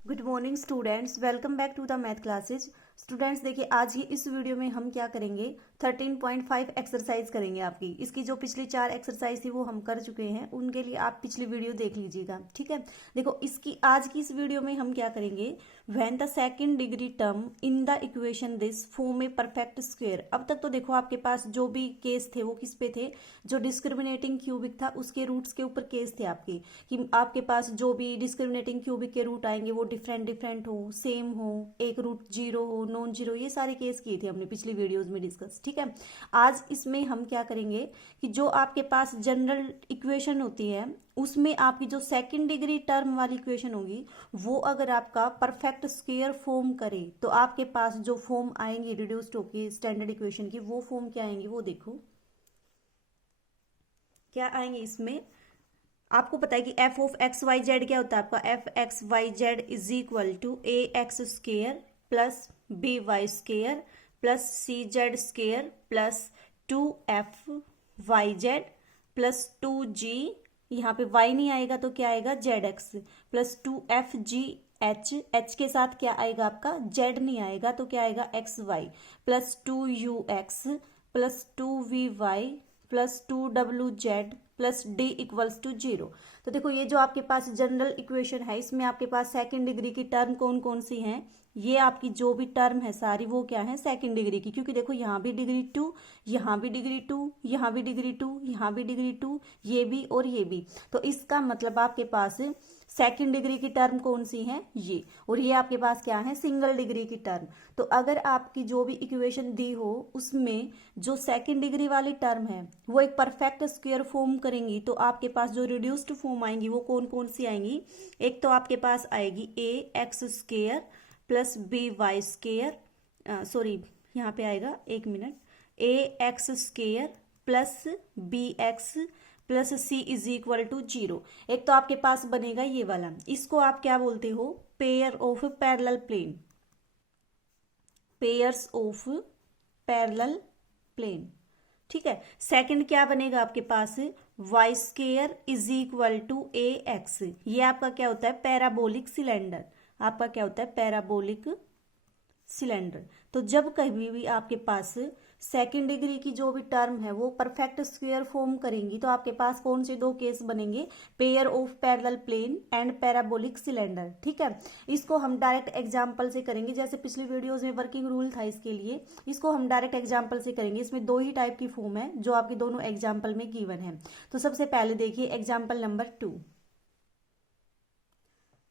Good morning students, welcome back to the math classes. Students देखिए, आज ही इस video में हम क्या करेंगे, 13.5 एक्सरसाइज करेंगे। आपकी इसकी जो पिछली 4 एक्सरसाइज थी वो हम कर चुके हैं, उनके लिए आप पिछली वीडियो देख लीजिएगा। ठीक है, देखो इसकी आज की इस वीडियो में हम क्या करेंगे, when the second degree term in the equation this form a perfect square. अब तक तो देखो आपके पास जो भी केस थे वो किस पे थे, जो डिस्क्रिमिनेटिंग क्यूबिक था उसके रूट्स के ऊपर केस थे आपके, कि आपके पास जो भी डिस्क्रिमिनेटिंग क्यूबिक के रूट आएंगे वो डिफरेंट डिफरेंट हो, सेम हो, एक रूट जीरो हो, नॉन जीरो, ये सारे केस किए थे हमने पिछली वीडियोस में डिस्कस। ठीक है, आज इसमें हम क्या करेंगे कि जो आपके पास जनरल इक्वेशन होती है उसमें आपकी जो सेकंड डिग्री टर्म वाली इक्वेशन होगी वो अगर आपका परफेक्ट स्क्वायर फॉर्म करे तो आपके पास जो फॉर्म आएंगी रिड्यूस्ड होके स्टैंडर्ड इक्वेशन की, वो फॉर्म क्या आएंगी वो देखो क्या आएंगे। इसमें आपको पता है कि F of X Y Z क्या होता है आपका, F X Y Z is equal to A X square plus B Y square plus C Z square plus 2 F Y Z plus 2 G, यहाँ पे वाई नहीं आएगा तो क्या आएगा Z X, plus 2 F G H, H के साथ क्या आएगा आपका जेड नहीं आएगा तो क्या आएगा X Y, plus 2 u X plus 2 v Y plus 2 w Z plus D equals to 0। तो देखो ये जो आपके पास जनरल इक्वेशन है इसमें आपके पास सेकंड डिग्री की टर्म कौन कौन सी हैं, ये आपकी जो भी टर्म है सारी वो क्या है सेकंड डिग्री की, क्योंकि देखो यहाँ भी डिग्री 2, यहाँ भी डिग्री 2, यहाँ भी डिग्री 2, यहाँ भी डिग्री 2, ये भी और ये भी। तो इसका मतलब आपके पास सेकंड डिग्री की टर्म कौन सी है ये, और ये आपके पास क्या है सिंगल डिग्री की टर्म। तो अगर आपकी जो भी इक्वेशन दी हो उसमें जो सेकंड डिग्री वाली टर्म है वो एक परफेक्ट स्क्वायर फॉर्म करेंगी तो आपके पास जो रिड्यूस्ड फॉर्म आएंगी वो कौन कौन सी आएंगी। एक तो आपके पास आएगी a x square plus B y square, sorry यहाँ पे आएगा, एक minute, a x square plus b x plus c is equal to 0। एक तो आपके पास बनेगा ये वाला, इसको आप क्या बोलते हो, pair of parallel plane, pairs of parallel plane. ठीक है, सेकंड क्या बनेगा आपके पास, y square is equal to A x, ये आपका क्या होता है पैराबोलिक सिलेंडर, आपका क्या होता है पैराबोलिक सिलेंडर। तो जब कभी भी आपके पास सेकंड डिग्री की जो भी टर्म है वो परफेक्ट स्क्वायर फॉर्म करेंगी तो आपके पास कौन से दो केस बनेंगे, pair of parallel plane and parabolic cylinder. ठीक है, इसको हम डायरेक्ट एग्जांपल से करेंगे, जैसे पिछली वीडियोस में वर्किंग रूल था इसके लिए, इसको हम डायरेक्ट एग्जांपल से करेंगे। इसमें दो ही टाइप की फॉर्म है जो आपके दोनों एग्जाम्पल में गिवन है। तो सबसे पहले देखिए एग्जाम्पल नंबर 2,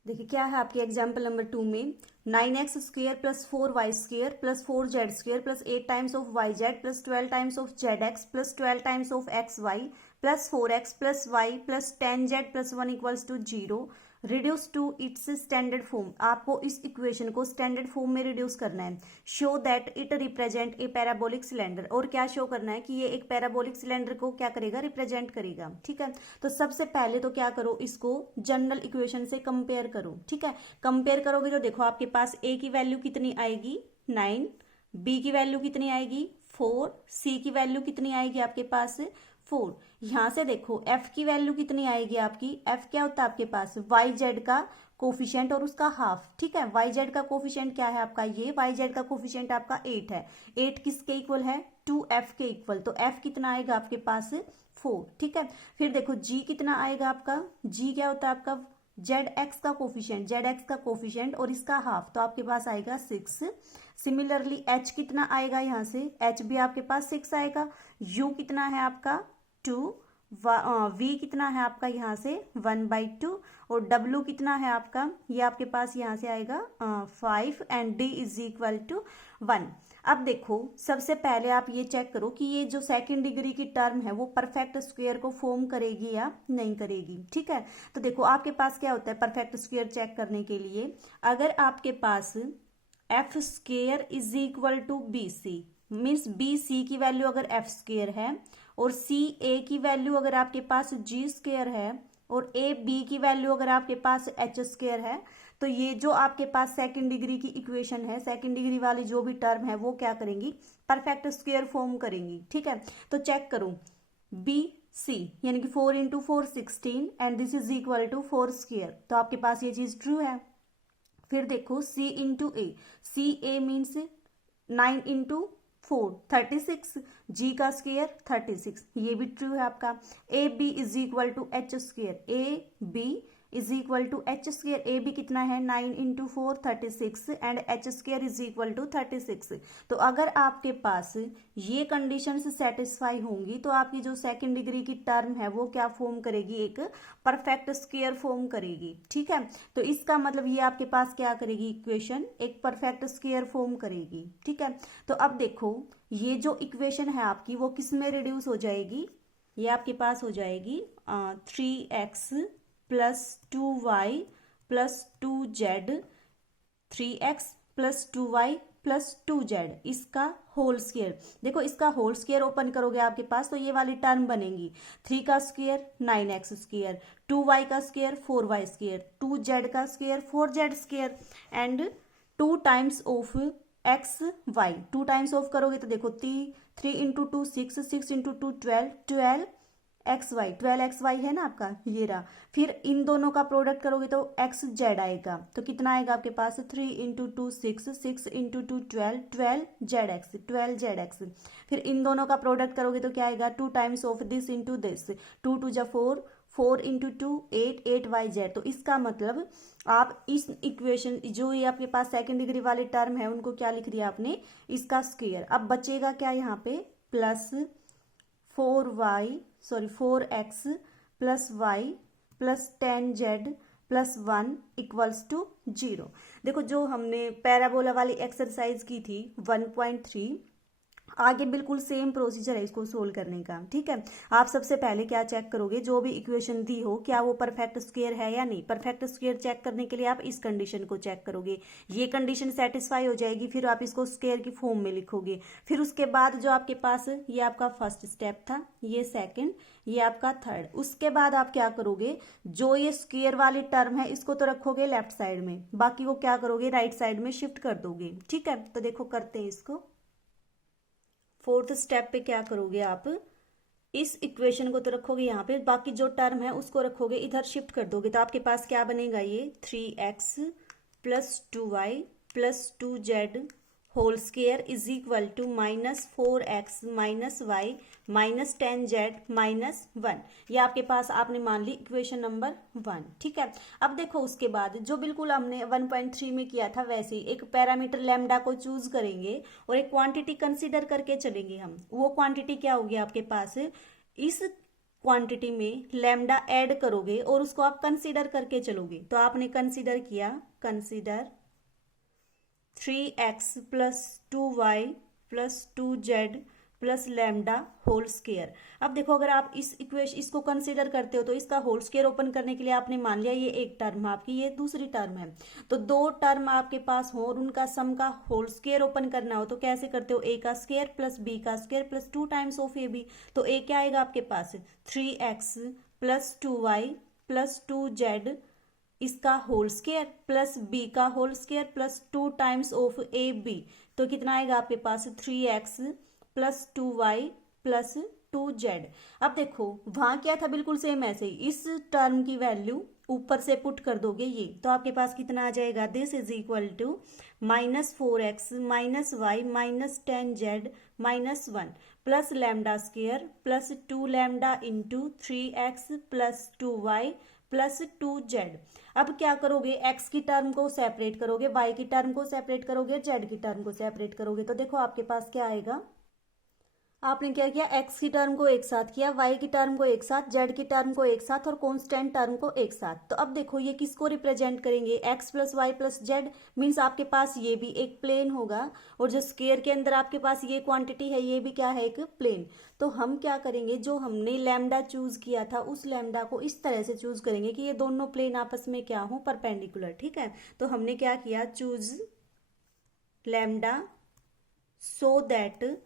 देखिए क्या है आपके एग्जाम्पल नंबर 2 में, 9x square plus 4y square plus 4z square plus 8 times of Y Z plus 12 times of Z X plus 12 times of X Y plus 4x plus Y plus 10z plus 1 equals to 0, reduce to its standard form. आपको इस equation को standard form में reduce करना है। Show that it represent a parabolic cylinder, और क्या show करना है कि ये एक पैराबोलिक सिलेंडर को क्या करेगा रिप्रेजेंट करेगा। ठीक है, तो सबसे पहले तो क्या करो, इसको जनरल इक्वेशन से कंपेयर करो। ठीक है, कंपेयर करोगे तो देखो आपके पास ए की वैल्यू कितनी आएगी 9, बी की वैल्यू कितनी आएगी 4, सी की वैल्यू कितनी आएगी आपके पास 4। यहां से देखो एफ की वैल्यू कितनी आएगी आपकी, एफ क्या होता है आपके पास वाई जेड का कोफिशिएंट और उसका हाफ। ठीक है, वाई जेड का कोफिशिएंट क्या है आपका, ये वाई जेड का कोफिशिएंट आपका 8 है, 8 किसके इक्वल है 2f के इक्वल, तो f कितना आएगा आपके पास 4। ठीक है, फिर देखो g कितना आएगा आपका, g क्या होता है आपका जेड एक्स का कोफिशिएंट, जेड एक्स का कोफिशिएंट और इसका हाफ, तो आपके पास आएगा 6। सिमिलरली h कितना आएगा, यहाँ से h भी आपके पास 6 आएगा, u कितना है आपका 2, v कितना है आपका यहाँ से 1/2 और w कितना है आपका, ये आपके पास यहाँ से आएगा 5 and d is equal to 1। अब देखो सबसे पहले आप ये चेक करो कि ये जो सेकंड डिग्री की टर्म है वो परफेक्ट स्क्वायर को फॉर्म करेगी या नहीं करेगी। ठीक है, तो देखो आपके पास क्या होता है परफेक्ट स्क्वायर चेक करने के लिए, अगर आपके पास f square is equal to b c, means b c की वैल्यू अगर एफ स्क्वायर है और सी ए की वैल्यू अगर आपके पास जी स्क्वायर है और ए बी की वैल्यू अगर आपके पास एच स्क्वायर है, तो ये जो आपके पास सेकंड डिग्री की इक्वेशन है, सेकंड डिग्री वाली जो भी टर्म है वो क्या करेंगी परफेक्ट स्क्वायर फॉर्म करेंगी। ठीक है, तो चेक करो बी सी यानी कि 4 into 4 16 and this is equal to 4 square, तो आपके पास ये चीज ट्रू है। फिर देखो C into A, C A means 9 into 4 36, G का स्क्वायर 36, ये भी ट्रू है आपका। A B is equal to H square, A B is equal to H square, A B कितना है 9 into 4 36 and H square is equal to 36। तो अगर आपके पास ये कंडीशंस सेटिस्फाई होंगी तो आपकी जो सेकंड डिग्री की टर्म है वो क्या फॉर्म करेगी, एक परफेक्ट स्क्वायर फॉर्म करेगी। ठीक है, तो इसका मतलब ये आपके पास क्या करेगी, इक्वेशन एक परफेक्ट स्क्वायर फॉर्म करेगी। ठीक है, तो अब देखो ये जो इक्वेशन है आपकी वो किस में रिड्यूस हो जाएगी, ये आपके पास हो जाएगी 3x plus 2y plus 2z, 3x plus 2y plus 2z, इसका होल स्क्वायर। देखो इसका होल स्क्वायर ओपन करोगे आपके पास तो ये वाली टर्म बनेगी, 3 का स्क्वायर 9x स्क्वायर, 2y का स्क्वायर 4y स्क्वायर, 2z का square 4z square and 2 times of X Y, 2 times of करोगे तो देखो 3 into 2 6, 6 into 2 12, 12 X Y, 12 X Y है ना आपका, ये रहा। फिर इन दोनों का प्रोडक्ट करोगे तो एक्स जेड आएगा, तो कितना आएगा आपके पास 3 into 2 6, 6 into 2 12, 12 Z x, 12 Z x. फिर इन दोनों का प्रोडक्ट करोगे तो क्या आएगा 2 times of this into this, 2 2 जा 4, 4 इंटू 2 8, 8 वाई जेड। तो इसका मतलब आप इस इक्वेशन जो ये आपके पास सेकेंड डिग्री वाले टर्म है उनको क्या लिख दिया आपने, इसका स्क्वायर। अब बचेगा क्या यहाँ पे, plus 4x plus y plus 10z plus 1 equals to 0। देखो जो हमने पैराबोला वाली एक्सरसाइज की थी 1.3, आगे बिल्कुल सेम प्रोसीजर है इसको सोल्व करने का। ठीक है, आप सबसे पहले क्या चेक करोगे, जो भी इक्वेशन दी हो क्या वो परफेक्ट स्क्वायर है या नहीं। परफेक्ट स्क्वायर चेक करने के लिए आप इस कंडीशन को चेक करोगे, ये कंडीशन सेटिस्फाई हो जाएगी, फिर आप इसको स्क्वायर की फॉर्म में लिखोगे। फिर उसके बाद जो आपके पास ये आपका फर्स्ट स्टेप था, ये सेकेंड, ये आपका थर्ड। उसके बाद आप क्या करोगे, जो ये स्क्वायर वाली टर्म है इसको तो रखोगे लेफ्ट साइड में, बाकी को क्या करोगे राइट साइड में शिफ्ट कर दोगे। ठीक है, तो देखो करते हैं इसको। फोर्थ स्टेप पे क्या करोगे आप, इस इक्वेशन को तो रखोगे यहाँ पे, बाकी जो टर्म है उसको रखोगे इधर शिफ्ट कर दोगे। तो आपके पास क्या बनेगा, ये 3x plus 2y plus 2z whole square is equal to -4x minus Y minus 10z minus 1। ये आपके पास आपने मान ली इक्वेशन नंबर 1। ठीक है, अब देखो उसके बाद जो बिल्कुल हमने 1.3 में किया था वैसे ही एक पैरामीटर लैम्डा को चूज करेंगे और एक क्वांटिटी कंसीडर करके चलेंगे हम। वो क्वांटिटी क्या होगी आपके पास, इस क्वांटिटी में लैम्डा ऐड करोगे और उसको आप कंसीडर करके चलोगे। तो आपने कंसीडर किया, consider 3x plus 2y plus 2z plus lambda whole square. अब देखो अगर आप इस इक्वेशन इसको कंसीडर करते हो तो इसका होल स्क्वायर ओपन करने के लिए आपने मान लिया ये एक टर्म है आपकी, ये दूसरी टर्म है। तो दो टर्म आपके पास हो और उनका सम का होल स्क्वायर ओपन करना हो तो कैसे करते हो, ए का स्क्वायर प्लस बी का square plus 2 times of a b. तो ए क्या आएगा आपके पास 3x plus 2y plus 2z इसका होल स्क्वायर प्लस बी का whole square plus 2 times of a b. तो कितना आएगा आपके पास 3x plus 2y plus 2z। अब देखो वहां क्या था, बिल्कुल सेम ऐसे ही इस टर्म की वैल्यू ऊपर से पुट कर दोगे ये, तो आपके पास कितना आ जाएगा, this is equal to -4x minus Y minus 10z minus 1 plus lambda square plus 2 lambda into 3x plus 2y plus 2z। अब क्या करोगे, x की टर्म को सेपरेट करोगे, y की टर्म को सेपरेट करोगे, z की टर्म को सेपरेट करोगे। तो देखो आपके पास क्या आएगा, आपने क्या किया, x की टर्म को एक साथ किया, y की टर्म को एक साथ, z की टर्म को एक साथ और कांस्टेंट टर्म को एक साथ। तो अब देखो ये किसको रिप्रेजेंट करेंगे, x plus Y plus z, means आपके पास ये भी एक प्लेन होगा और जो स्क्वायर के अंदर आपके पास ये क्वांटिटी है ये भी क्या है, एक प्लेन। तो हम क्या करेंगे, जो हमने लैम्डा चूज किया था उस लैम्डा को इस तरह से चूज करेंगे कि ये दोनों प्लेन आपस में क्या हो, परपेंडिकुलर। ठीक है, तो हमने क्या किया, choose lambda so that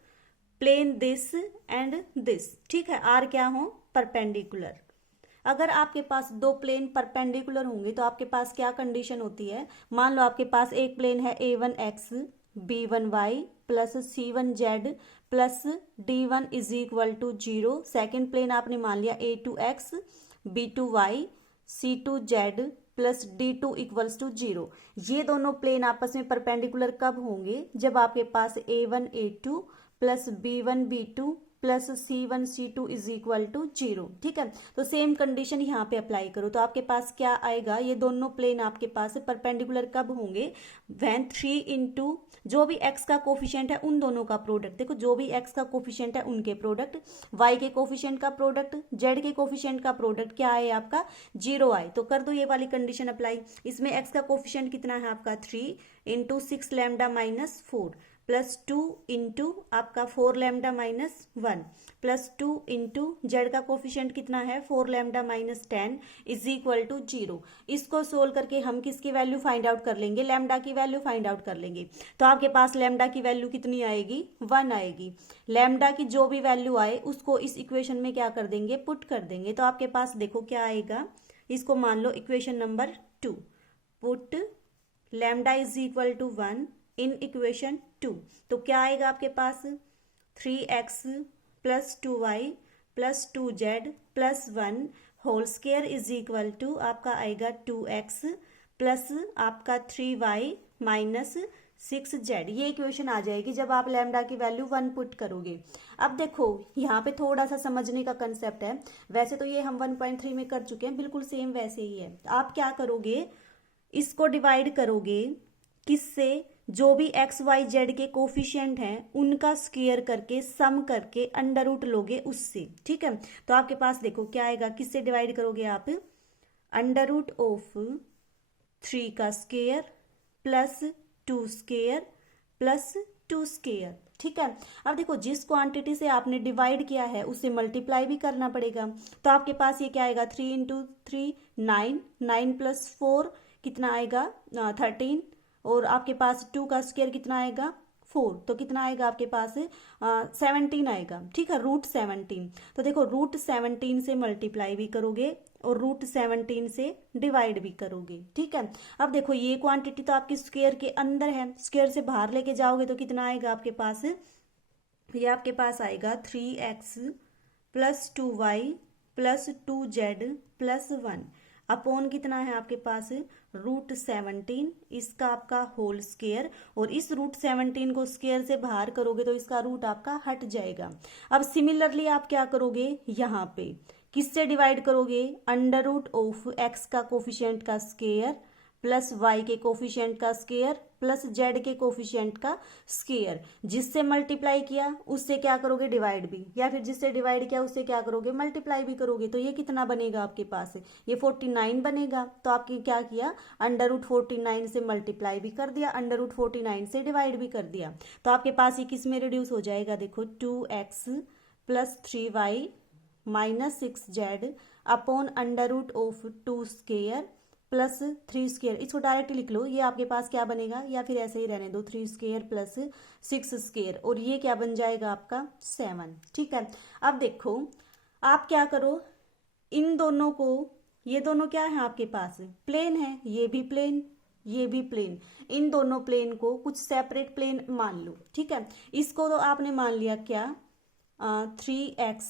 plane this and this. ठीक है, आर क्या हो, परपेंडिकुलर। अगर आपके पास दो प्लेन परपेंडिकुलर होंगे तो आपके पास क्या कंडीशन होती है, मान लो आपके पास एक प्लेन है a1x b1y plus c1z plus d1 is equal to 0। Second plane आपने मान लिया a2x b2y c2z plus D2 equals to 0। ये दोनों प्लेन आपस में परपेंडिकुलर कब होंगे? जब आपके पास A1 A2 plus B1 B2 plus C1 C2 is equal to 0। ठीक है, तो सेम कंडीशन यहाँ पे अप्लाई करो तो आपके पास क्या आएगा? ये दोनों प्लेन आपके पास परपेंडिकुलर कब होंगे? व्हेन 3 इंटू जो भी x का कोफिशिएंट है उन दोनों का प्रोडक्ट, देखो जो भी x का कोफिशिएंट है उनके प्रोडक्ट, y के कोफिशिएंट का प्रोडक्ट, z के कोफिशिएंट का प्रोडक्ट क्या आए आपका? 0 आए। तो कर दो ये वाली कंडीशन अप्लाई। इसमें x का कोफिशिएंट कितना है आपका? 3 into 6 lambda minus 4 plus 2 into आपका 4 lambda minus 1 plus 2 into z का कोफिशिएंट कितना है? 4 lambda minus 10 is equal to 0। इसको सोल्व करके हम किसकी वैल्यू फाइंड आउट कर लेंगे? लैम्डा की वैल्यू फाइंड आउट कर लेंगे। तो आपके पास लैम्डा की वैल्यू कितनी आएगी? 1 आएगी। लैम्डा की जो भी वैल्यू आए उसको इस इक्वेशन में क्या कर देंगे? पुट कर देंगे। तो आपके पास देखो क्या आएगा, इसको मान लो equation number 2, put lambda is equal to 1 in equation 2। तो क्या आएगा आपके पास? 3x plus 2y plus 2z plus 1 whole square is equal to आपका आएगा 2x प्लस आपका 3y माइनस 6z। ये इक्वेशन आ जाएगी जब आप लैम्डा की वैल्यू 1 पुट करोगे। अब देखो यहाँ पे थोड़ा सा समझने का कंसेप्ट है। वैसे तो ये हम 1.3 में कर चुके हैं, बिल्कुल सेम वैसे ही है। आप क्या करोगे? इसको डिवाइड करोगे किससे? जो भी एक्स वाई जेड के कोफिशिएंट हैं उनका स्क्वायर करके सम करके अंडर रूट लोगे उससे। ठीक है, तो आपके पास देखो क्या आएगा, किससे डिवाइड करोगे आप? अंडर रूट ऑफ 3 का square plus 2 square plus 2 square. ठीक है, अब देखो जिस क्वांटिटी से आपने डिवाइड किया है उससे मल्टीप्लाई भी करना पड़ेगा। तो आपके पास ये क्या आएगा? 3 इंटू 3 9, 9 प्लस 4 कितना आएगा? 13। और आपके पास 2 का स्क्वायर कितना आएगा? 4। तो कितना आएगा आपके पास? 17 आएगा। ठीक है, रूट 17। तो देखो रूट 17 से मल्टीप्लाई भी करोगे और रूट 17 से डिवाइड भी करोगे। ठीक है, अब देखो ये क्वांटिटी तो आपकी स्क्वायर के अंदर है, स्क्वायर से बाहर लेके जाओगे तो कितना आएगा आपके पास? ये आपके पास आएगा 3x plus 2y plus 2z plus 1 upon कितना है आपके पास? रूट 17, इसका आपका होल स्क्वायर। और इस रूट 17 को स्क्वायर से बाहर करोगे तो इसका रूट आपका हट जाएगा। अब सिमिलरली आप क्या करोगे? यहाँ पे किससे डिवाइड करोगे? अंडर रूट ऑफ एक्स का कोफिशिएंट का स्क्वायर प्लस वाई के कोफिशिएंट का स्क्वायर प्लस जेड के कोफिशिएंट का स्क्वायर। जिससे मल्टीप्लाई किया उससे क्या करोगे? डिवाइड भी, या फिर जिससे डिवाइड किया उससे क्या करोगे? मल्टीप्लाई भी करोगे। तो ये कितना बनेगा आपके पास? ये 49 बनेगा। तो आपकी क्या किया? अंडर रूट 49 से मल्टीप्लाई भी कर दिया, अंडर रूट 49 से डिवाइड भी कर दिया। तो आपके पास ये किस में रिड्यूस हो जाएगा? देखो 2x plus 3y minus 6z upon under root of 2 square plus 3 square. इसको डायरेक्ट लिख लो, ये आपके पास क्या बनेगा? या फिर ऐसे ही रहने दो, 3 स्क्वायर प्लस 6 स्क्वायर, और ये क्या बन जाएगा आपका? 7। ठीक है, अब देखो आप क्या करो, इन दोनों को, ये दोनों क्या है आपके पास? प्लेन है, ये भी प्लेन ये भी प्लेन। इन दोनों प्लेन को कुछ सेपरेट प्लेन मान लो। ठीक है, इसको तो आपने मान लिया क्या? 3x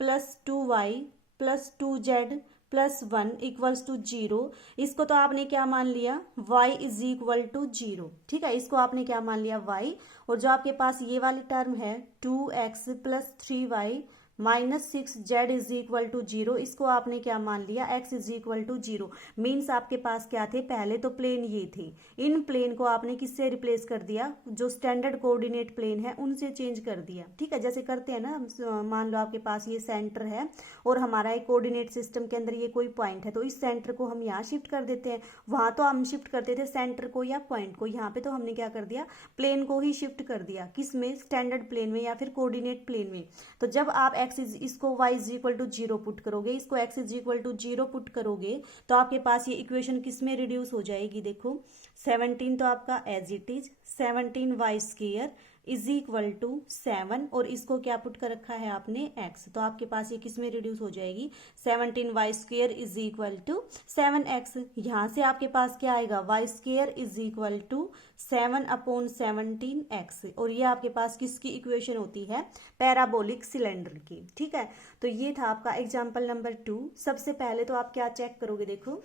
plus 2y plus 2z plus 1 equals to 0। इसको तो आपने क्या मान लिया? y is equal to 0। ठीक है, इसको आपने क्या मान लिया? y। और जो आपके पास ये वाली टर्म है 2x plus 3y minus 6z is equal to 0, इसको आपने क्या मान लिया? x is equal to 0। Means आपके पास क्या थे? पहले तो प्लेन ये थे, इन प्लेन को आपने किससे रिप्लेस कर दिया? जो स्टैंडर्ड कोऑर्डिनेट प्लेन है उनसे चेंज कर दिया। ठीक है, जैसे करते हैं ना, मान लो आपके पास ये सेंटर है और हमारा एक कोऑर्डिनेट सिस्टम के अंदर ये कोई पॉइंट है, तो इस सेंटर को हम यहाँ शिफ्ट कर देते हैं। वहां तो हम शिफ्ट करते थे सेंटर को या पॉइंट को, यहाँ पे तो हमने क्या कर दिया? प्लेन को ही शिफ्ट कर दिया। किस में? स्टैंडर्ड प्लेन में या फिर कोऑर्डिनेट प्लेन में। तो जब आप इसको y is equal to 0 put करोगे, इसको x is equal to 0 put करोगे, तो आपके पास ये इक्वेशन किस में रिड्यूस हो जाएगी? देखो 17 तो आपका as it is 17y square is equal to 7, और इसको क्या पुट कर रखा है आपने? x। तो आपके पास ये किस में रिड्यूस हो जाएगी? 17y square is equal to 7x। यहाँ से आपके पास क्या आएगा? y square is equal to 7 upon 17x। और ये आपके पास किसकी इक्वेशन होती है? पैराबोलिक सिलेंडर की। ठीक है, तो ये था आपका एग्जाम्पल नंबर 2। सबसे पहले तो आप क्या चेक करोगे? देखो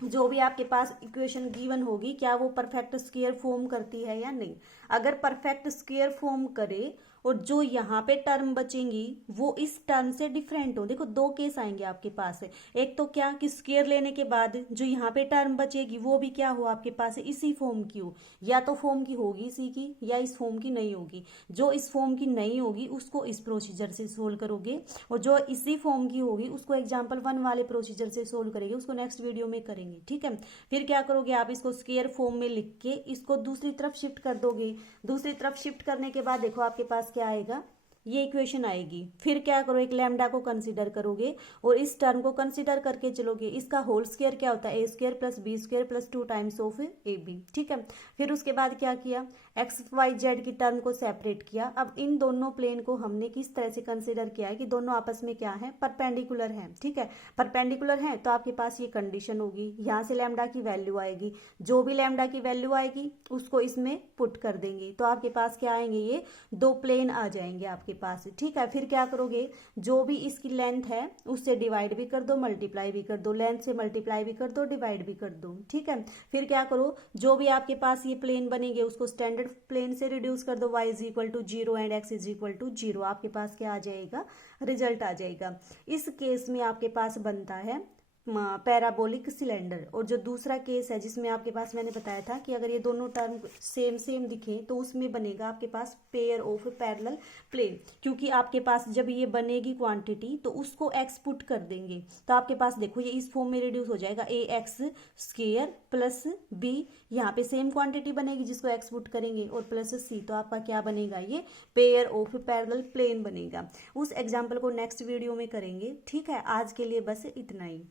जो भी आपके पास इक्वेशन गिवन होगी क्या वो परफेक्ट स्क्वायर फॉर्म करती है या नहीं। अगर परफेक्ट स्क्वायर फॉर्म करे और जो यहाँ पे टर्म बचेंगी वो इस टर्म से डिफरेंट हो, देखो दो केस आएंगे आपके पास है। एक तो क्या कि स्क्वायर लेने के बाद जो यहाँ पे टर्म बचेगी वो भी क्या हो आपके पास इसी फॉर्म की हो, या तो फॉर्म की होगी इसी की या इस फॉर्म की नहीं होगी। जो इस फॉर्म की नहीं होगी उसको इस प्रोसीजर से सोल्व करोगे, और जो इसी फॉर्म की होगी उसको एग्जाम्पल 1 वाले प्रोसीजर से सोल्व करेंगे, उसको नेक्स्ट वीडियो में करेंगे, ठीक है। फिर क्या करोगे आप इसको स्क्वायर फॉर्म में लिख के इसको दूसरी तरफ शिफ्ट कर दोगे। दूसरी तरफ शिफ्ट करने के बाद देखो आपके पास क्या आएगा, ये इक्वेशन आएगी। फिर क्या करो, एक लैम्डा को कंसीडर करोगे और इस टर्म को कंसीडर करके चलोगे। इसका होल स्क्वायर क्या होता है, a square plus b square plus 2 times of a b, ठीक है। फिर उसके बाद क्या किया, एक्स वाई जेड की टर्म को सेपरेट किया। अब इन दोनों प्लेन को हमने किस तरह से कंसीडर किया है कि दोनों आपस में क्या है, परपेंडिकुलर है, ठीक है। परपेंडिकुलर है तो आपके पास ये कंडीशन होगी, यहाँ से लैम्डा की वैल्यू आएगी, जो भी लैम्डा की वैल्यू आएगी उसको इसमें पुट कर देंगे तो आपके पास क्या आएंगे, ये दो प्लेन आ जाएंगे आपके पास, ठीक है। फिर क्या करोगे, जो भी इसकी लेंथ है उससे डिवाइड भी कर दो, मल्टीप्लाई भी कर दो, लेंथ से मल्टीप्लाई भी कर दो, डिवाइड भी कर दो, ठीक है। फिर क्या करो, जो भी आपके पास ये प्लेन बनेंगे उसको स्टैंडर्ड प्लेन से रिड्यूस कर दो, y is equal to 0 and x is equal to 0, आपके पास क्या आ जाएगा, रिजल्ट आ जाएगा। इस केस में आपके पास बनता है पैराबोलिक सिलेंडर। और जो दूसरा केस है जिसमें आपके पास मैंने बताया था कि अगर ये दोनों टर्म सेम सेम दिखें तो उसमें बनेगा आपके पास पेयर ऑफ पैरेलल प्लेन, क्योंकि आपके पास जब ये बनेगी क्वांटिटी तो उसको एक्स पुट कर देंगे तो आपके पास देखो ये इस फॉर्म में रिड्यूस हो जाएगा, ए एक्स स्क्वायर प्लस बी, यहाँ पे सेम क्वांटिटी बनेगी जिसको एक्स पुट करेंगे, और प्लस सी, तो आपका क्या बनेगा, ये पेयर ऑफ पैरेलल प्लेन बनेगा। उस एग्जाम्पल को नेक्स्ट वीडियो में करेंगे, ठीक है। आज के लिए बस इतना ही।